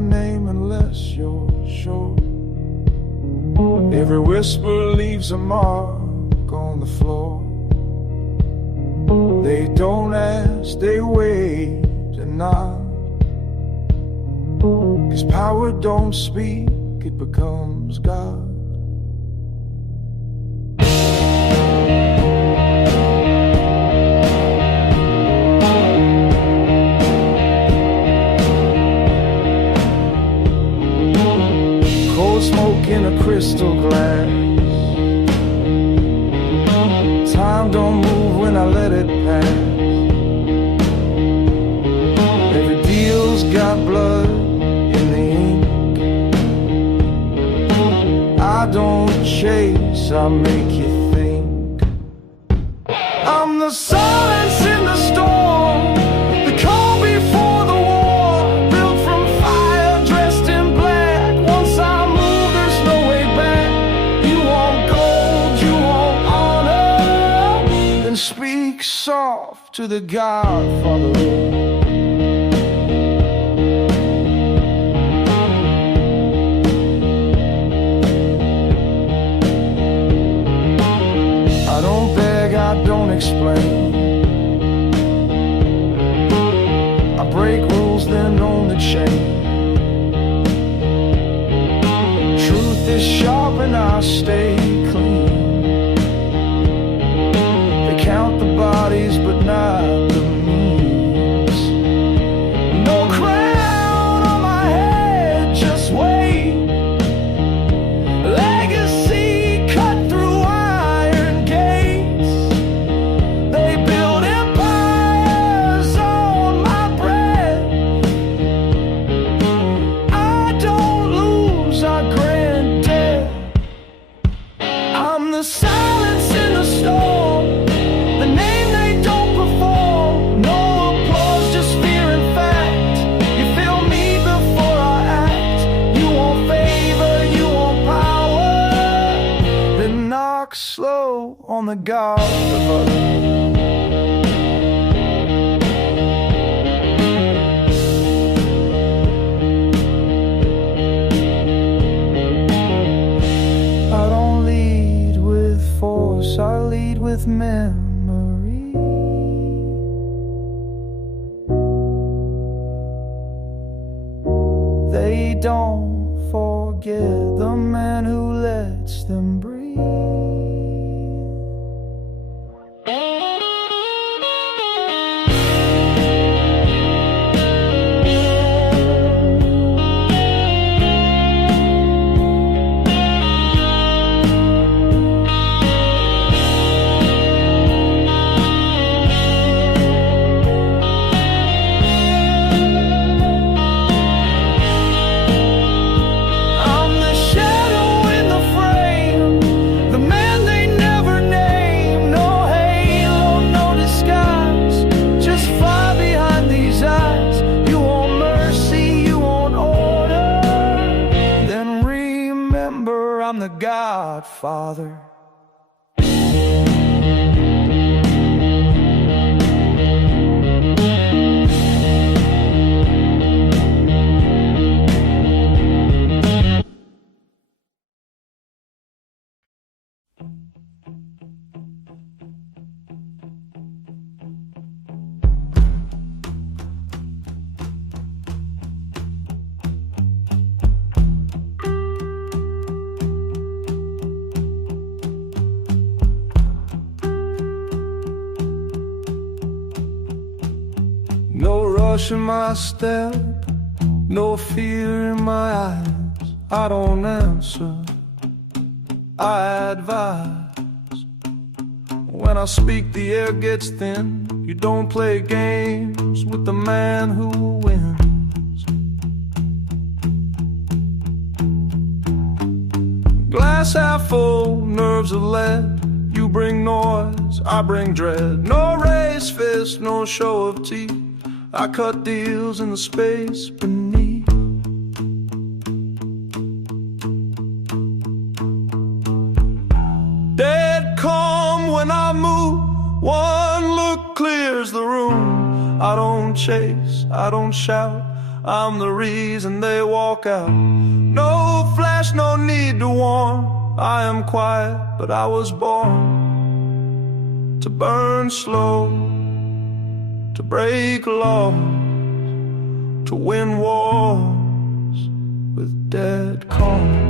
name unless you're sure. Every whisper leaves a mark on the floor. They don't ask, they wait and nod. 'Cause power don't speak, it becomes God. Cold smoke in a crystal glass. Time don't move when I let it pass. Every deal's got blood in the ink. I don't chase, I make you think. I'm the silence in the storm, the calm before the war. Built from fire, dressed in black. Once I move, there's no way back. You want gold, you want honor, then speak soft to the Godfather. I don't explain. I break rules, then own the chain. Truth is sharp and I stay clean. They count the bodies but not the means. No crown on my head, just wait. Legacy cut through iron gates. They build empires on my breath. I don't lose, I grant death. I'm the silence in the storm, the name they don't perform. No applause, just fear and fact. You feel me before I act. You want favor, you want power, then knock slow on the Godfather. I don't lead with force, I lead with memory. They don't forget the man who lets them breathe. I'm the shadow in the frame, the man they never name. No halo, no disguise, just fire behind these eyes. You want mercy, you want order, then remember I'm the Godfather. No rush in my step, no fear in my eyes. I don't answer, I advise. When I speak, the air gets thin. You don't play games with the man who wins. Glass half full, nerves of lead. You bring noise, I bring dread. No raised fist, no show of teeth. I cut deals in the space beneath. Dead calm when I move, one look clears the room. I don't chase, I don't shout, I'm the reason they walk out. No flash, no need to warn. I am quiet, but I was born to burn slow, to break laws, to win wars with dead calm.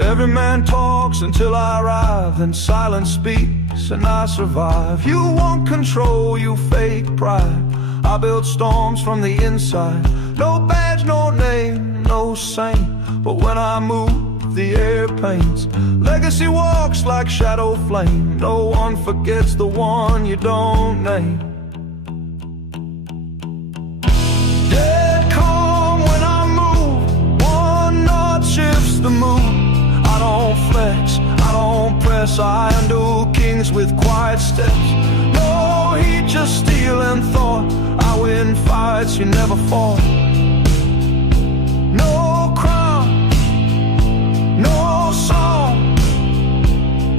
Every man talks until I arrive, then silence speaks and I survive. You want control, you fake pride. I build storms from the inside. No badge, no name, no saint, but when I move, the air paints. Legacy walks like shadow flame. No one forgets the one you don't name. Dead calm when I move. One notch shifts the mood. I don't flex, I don't press. I undo kings with quiet steps. No heat, just steel and thought. I win fights you never fought. No crown, no song,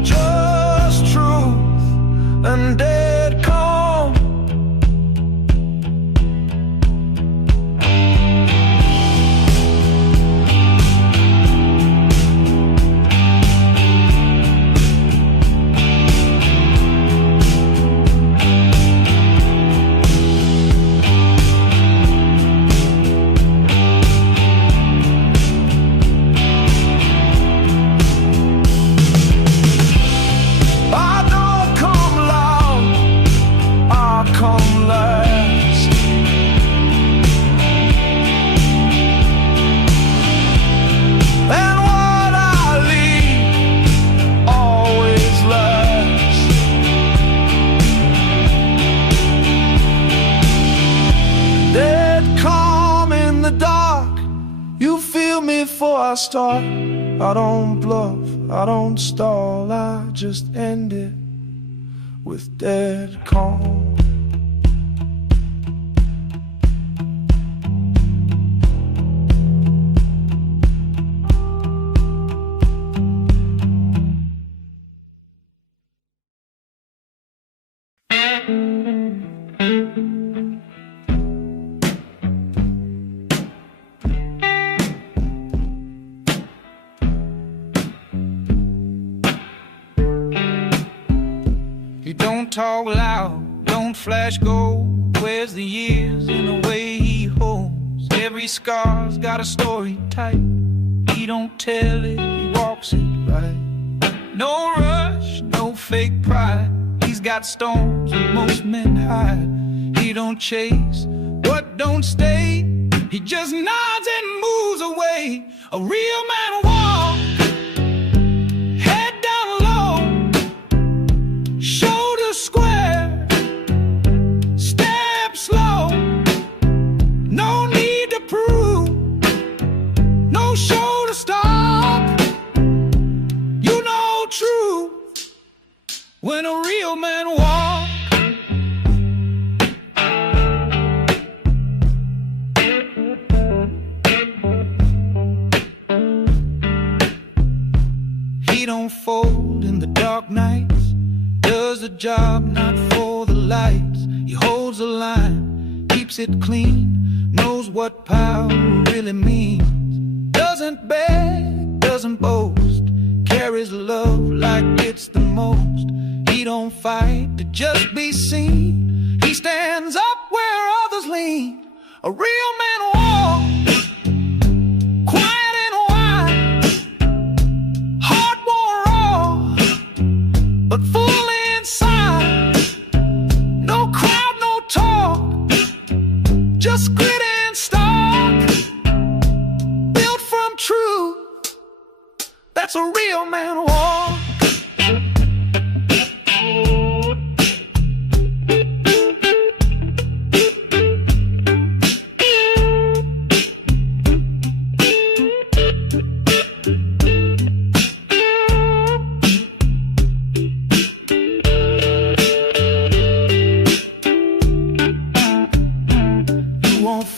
just truth and dead calm. Before I start, I don't bluff, I don't stall, I just end it with dead calm. Talk loud, don't flash gold. Wears the years in the way he holds. Every scar's got a story type. He don't tell it, he walks it right. No rush, no fake pride. He's got storms that most men hide. He don't chase what don't stay. He just nods and moves away. A real man walks, head down low, shoulders square, step slow. No need to prove, no show to stop. You know truth when a real man walks. He don't fold in the dark nights, does the job not for the lights. He holds the line, keeps it clean, knows what power really means. Doesn't beg, doesn't boast, carries love like it's the most. He don't fight to just be seen, he stands up where others lean. A real man walks, quiet and wide, heart won't roar, but full inside. No crowd, no talk, just grit and stalk. Built from truth, that's a real man walk.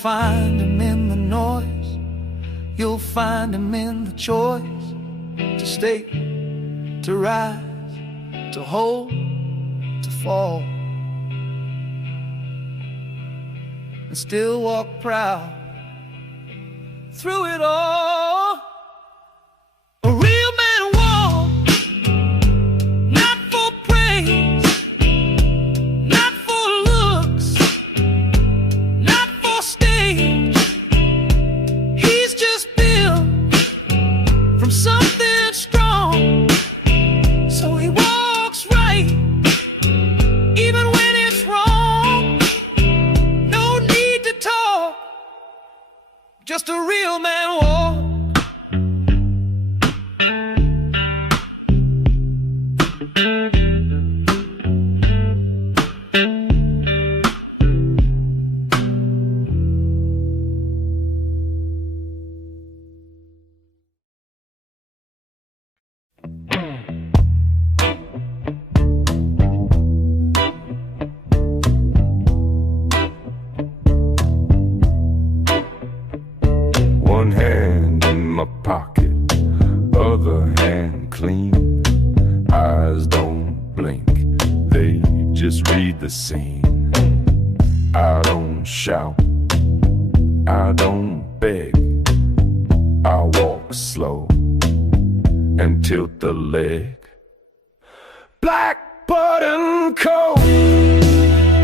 Find him in the noise, you'll find him in the choice to stay to rise, to hold, to fall, and still walk proud through it all. A real man walks not for praise, not for looks, not for stage. He's just built from something strong, so he walks right even when it's wrong. No need to talk, just a real man walk. One hand in my pocket, other hand clean. Eyes don't blink, they just read the scene. I don't shout, I don't beg, I walk slow and tilt the leg. Black button coat,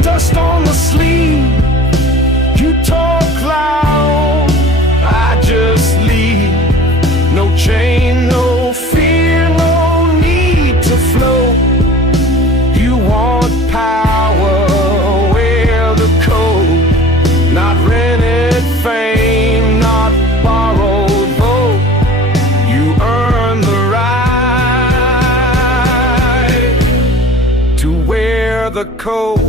dust on the sleeve. You talk loud, I just leave. No chain, no fear, no need to flow. You want power, wear the coat. Not rented fame, not borrowed vote. You earn the right to wear the coat.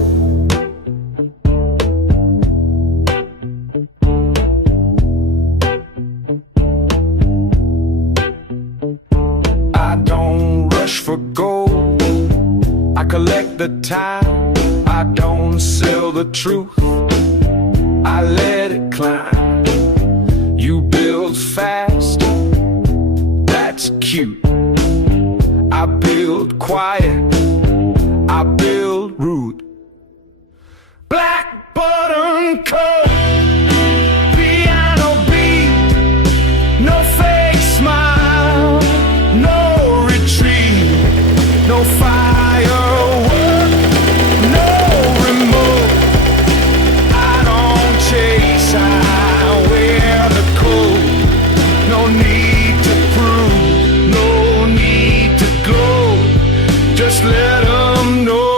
I don't rush for gold, I collect the time. I don't sell the truth, I let it climb. You build fast, that's cute. I build quiet, I build rude. Black button coat, piano beat, no fake smile, no retreat, no firework, no remote. I don't chase, I wear the coat. No need to prove, no need to glow. Just let 'em know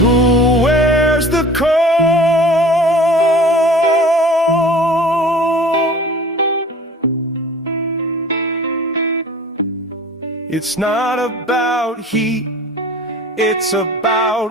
who wears the coat. It's not about heat, it's about